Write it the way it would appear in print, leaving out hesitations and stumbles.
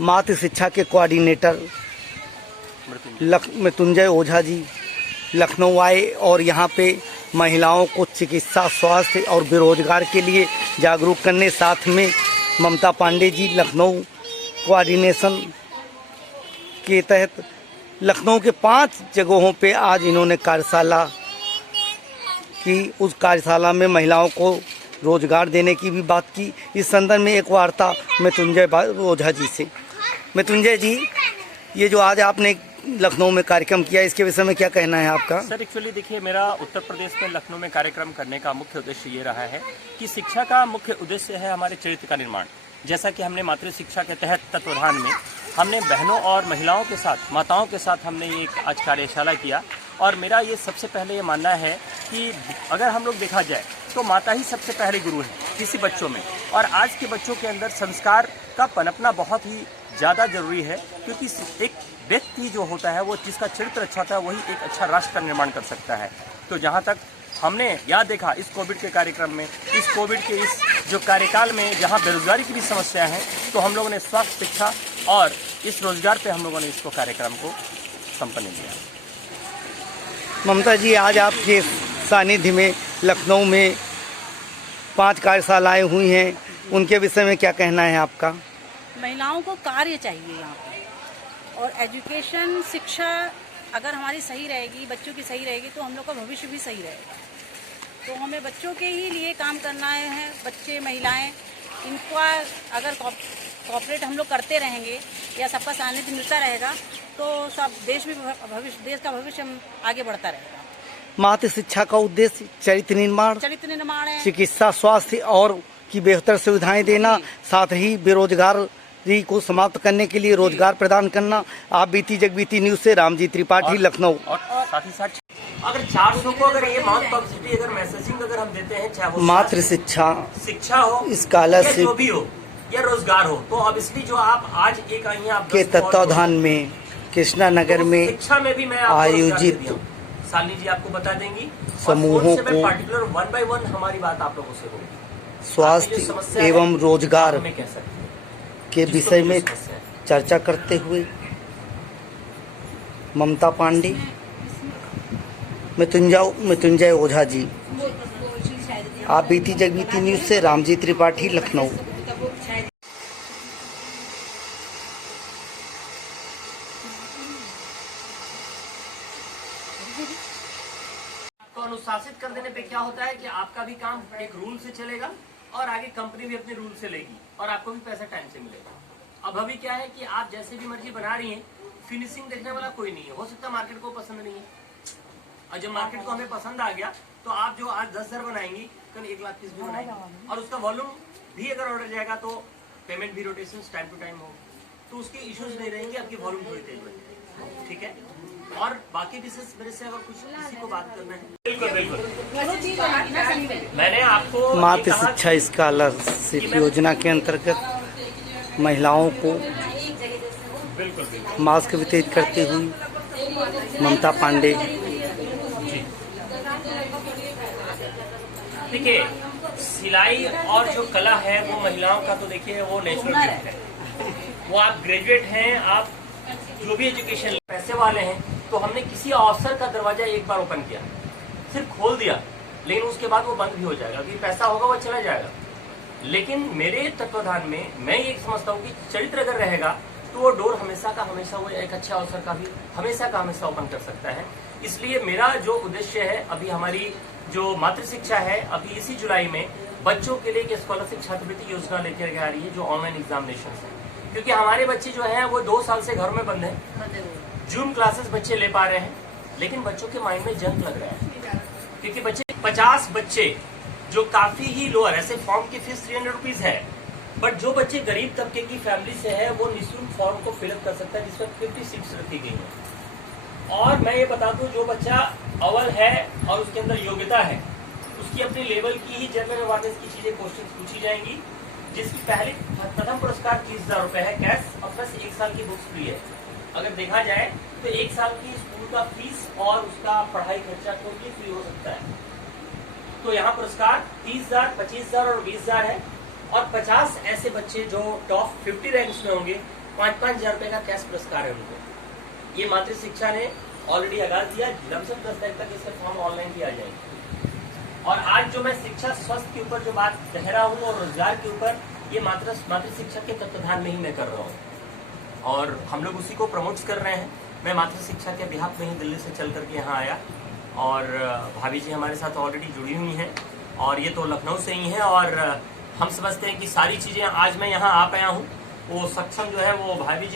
मातृ शिक्षा के कोऑर्डिनेटर मृत्युंजय ओझा जी लखनऊ आए और यहाँ पे महिलाओं को चिकित्सा, स्वास्थ्य और बेरोजगार के लिए जागरूक करने, साथ में ममता पांडे जी लखनऊ कोऑर्डिनेशन के तहत लखनऊ के 5 जगहों पे आज इन्होंने कार्यशाला की। उस कार्यशाला में महिलाओं को रोजगार देने की भी बात की। इस संदर्भ में एक वार्ता मृत्युंजय ओझा जी से। मृत्युंजय जी, ये जो आज आपने लखनऊ में कार्यक्रम किया, इसके विषय में क्या कहना है आपका? सर, एक्चुअली देखिए, मेरा उत्तर प्रदेश में लखनऊ में कार्यक्रम करने का मुख्य उद्देश्य ये रहा है कि शिक्षा का मुख्य उद्देश्य है हमारे चरित्र का निर्माण। जैसा कि हमने मातृ शिक्षा के तहत तत्वाधान में हमने बहनों और महिलाओं के साथ, माताओं के साथ हमने एक आज कार्यशाला किया। और मेरा ये सबसे पहले ये मानना है कि अगर हम लोग देखा जाए तो माता ही सबसे पहले गुरु है किसी बच्चों में। और आज के बच्चों के अंदर संस्कार का पनपना बहुत ही ज़्यादा जरूरी है, क्योंकि एक व्यक्ति जो होता है, वो जिसका चरित्र अच्छा होता है, वही एक अच्छा राष्ट्र का निर्माण कर सकता है। तो जहाँ तक हमने याद देखा इस कोविड के कार्यक्रम में, इस कोविड के इस जो कार्यकाल में जहाँ बेरोजगारी की भी समस्या है, तो हम लोगों ने स्वास्थ्य, शिक्षा और इस रोजगार पे हम लोगों ने इसको कार्यक्रम को संपन्न किया। ममता जी, आज आपके सानिध्य में लखनऊ में 5 कार्यशालाएं हुई हैं, उनके विषय में क्या कहना है आपका? महिलाओं को कार्य चाहिए यहाँ पे, और एजुकेशन, शिक्षा अगर हमारी सही रहेगी, बच्चों की सही रहेगी, तो हम लोग का भविष्य भी सही रहेगा। तो हमें बच्चों के ही लिए काम करना है। बच्चे, महिलाएं, इनको अगर कॉपरेट हम लोग करते रहेंगे या सबका सानिध्य मिलता रहेगा, तो सब देश का भविष्य आगे बढ़ता रहेगा। मातृ शिक्षा का उद्देश्य चरित्र निर्माण है, चिकित्सा, स्वास्थ्य और की बेहतर सुविधाएं देना, साथ ही बेरोजगारी को समाप्त करने के लिए रोजगार प्रदान करना। आप बीती जगबीती न्यूज से रामजी त्रिपाठी, लखनऊ। और साथ ही साथ अगर 400 को अगर ये पब्लिसिटी, अगर मैसेजिंग अगर हम देते हैं, चाहे वो मातृ शिक्षा हो, स्कॉलरशिप, जो भी हो, या रोजगार हो, तो अब इसलिए जो आप आज एक आई हैं, आप के तत्वाधान में कृष्णा नगर में शिक्षा में भी मैं आयोजित शालिनी जी आपको बता देंगी समूहों को पार्टिकुलर 1 by 1 हमारी बात आप लोगों से होगी। स्वास्थ्य एवं रोजगार के विषय में चर्चा करते हुए ममता पांडे, मृत्युंजय ओझा जी। आप बीती जगबीती न्यूज से रामजी त्रिपाठी, लखनऊ। तो अनुशासित कर देने पे क्या होता है कि आपका भी काम एक रूल से चलेगा और आगे कंपनी भी अपने रूल से लेगी और आपको भी पैसा टाइम से मिलेगा। अब अभी क्या है कि आप जैसे भी मर्जी बना रही हैं, फिनिशिंग देखने वाला कोई नहीं है। हो सकता है मार्केट को पसंद नहीं है, और जब मार्केट को हमें पसंद आ गया तो आप जो आज 10,000 बनाएंगी, कल 1 लाख पीस भी बनाएंगी, और उसका वॉल्यूम भी अगर ऑर्डर जाएगा तो पेमेंट भी रोटेशन टाइम टू टाइम हो, तो उसके इश्यूज नहीं रहेंगे, आपकी वॉल्यूम थोड़ी तेज बन जाएगी। ठीक है, और बाकी विशेष मेरे से अगर कुछ किसी को बात करना है, बिल्कुल मैंने आपको मातृ शिक्षा स्कॉलरशिप योजना के अंतर्गत महिलाओं को मास्क वितरित करते हुए ममता पांडे। देखिए, सिलाई और जो कला है वो महिलाओं का, तो देखिए वो नेचुरल गिफ्ट है। वो आप ग्रेजुएट हैं, आप जो भी एजुकेशन पैसे वाले हैं, तो हमने किसी अवसर का दरवाजा एक बार ओपन किया, सिर्फ खोल दिया, लेकिन उसके बाद वो बंद भी हो जाएगा, क्योंकि पैसा होगा वो चला जाएगा। लेकिन मेरे तत्वाधान में मैं ये समझता हूँ कि चरित्र अगर रहेगा तो वो डोर हमेशा का हमेशा, वो एक अच्छा अवसर का भी हमेशा का हमेशा ओपन कर सकता है। इसलिए मेरा जो उद्देश्य है, अभी हमारी जो मातृ शिक्षा है, अभी इसी जुलाई में बच्चों के लिए एक स्कॉलरशिप छात्रवृत्ति योजना लेकर आ रही है, जो ऑनलाइन एग्जामिनेशन है। क्योंकि हमारे बच्चे जो हैं वो 2 साल से घर में बंद हैं। जूम क्लासेस बच्चे ले पा रहे हैं, लेकिन बच्चों के माइंड में जंग लग रहा है, क्योंकि 50 बच्चे जो काफी ही लोअर, ऐसे फॉर्म की फीस 300 रुपीज है, बट जो बच्चे गरीब तबके की फैमिली से है वो निःशुल्क फॉर्म को फिलअप कर सकता है, जिसमें 56 रखी गई है। और मैं ये बता दूं, जो बच्चा अव्वल है और उसके अंदर योग्यता है, उसकी अपनी लेवल की ही जनरल अवेयरनेस की चीजें क्वेश्चन पूछी जाएंगी, जिसकी प्रथम पुरस्कार 30,000 रुपए है कैश, और प्लस 1 साल की बुक्स फ्री है। अगर देखा जाए तो 1 साल की स्कूल का फीस और उसका पढ़ाई खर्चा टोटली फ्री हो सकता है। तो यहाँ पुरस्कार 30,000, 25,000 और 20,000 है, और 50 ऐसे बच्चे जो टॉप 50 रैंक्स में होंगे 5,000 रुपए का कैश पुरस्कार है उनको। ये मातृ शिक्षा ने ऑलरेडी आगाज दिया, लमसम 10 तारीख तक इसके फॉर्म ऑनलाइन किया जाएंगे। और आज जो मैं शिक्षा स्वास्थ्य के ऊपर जो बात कह रहा हूँ और रोजगार के ऊपर, ये मातृ शिक्षा के तत्वाधान में ही मैं कर रहा हूँ और हम लोग उसी को प्रमोट कर रहे हैं। मैं मातृ शिक्षा के बिहाफ में ही दिल्ली से चल करके यहाँ आया और भाभी जी हमारे साथ ऑलरेडी जुड़ी हुई हैं और ये तो लखनऊ से ही हैं और हम समझते हैं कि सारी चीज़ें आज मैं यहाँ आ पाया हूँ वो सक्षम जो है वो भाभी जी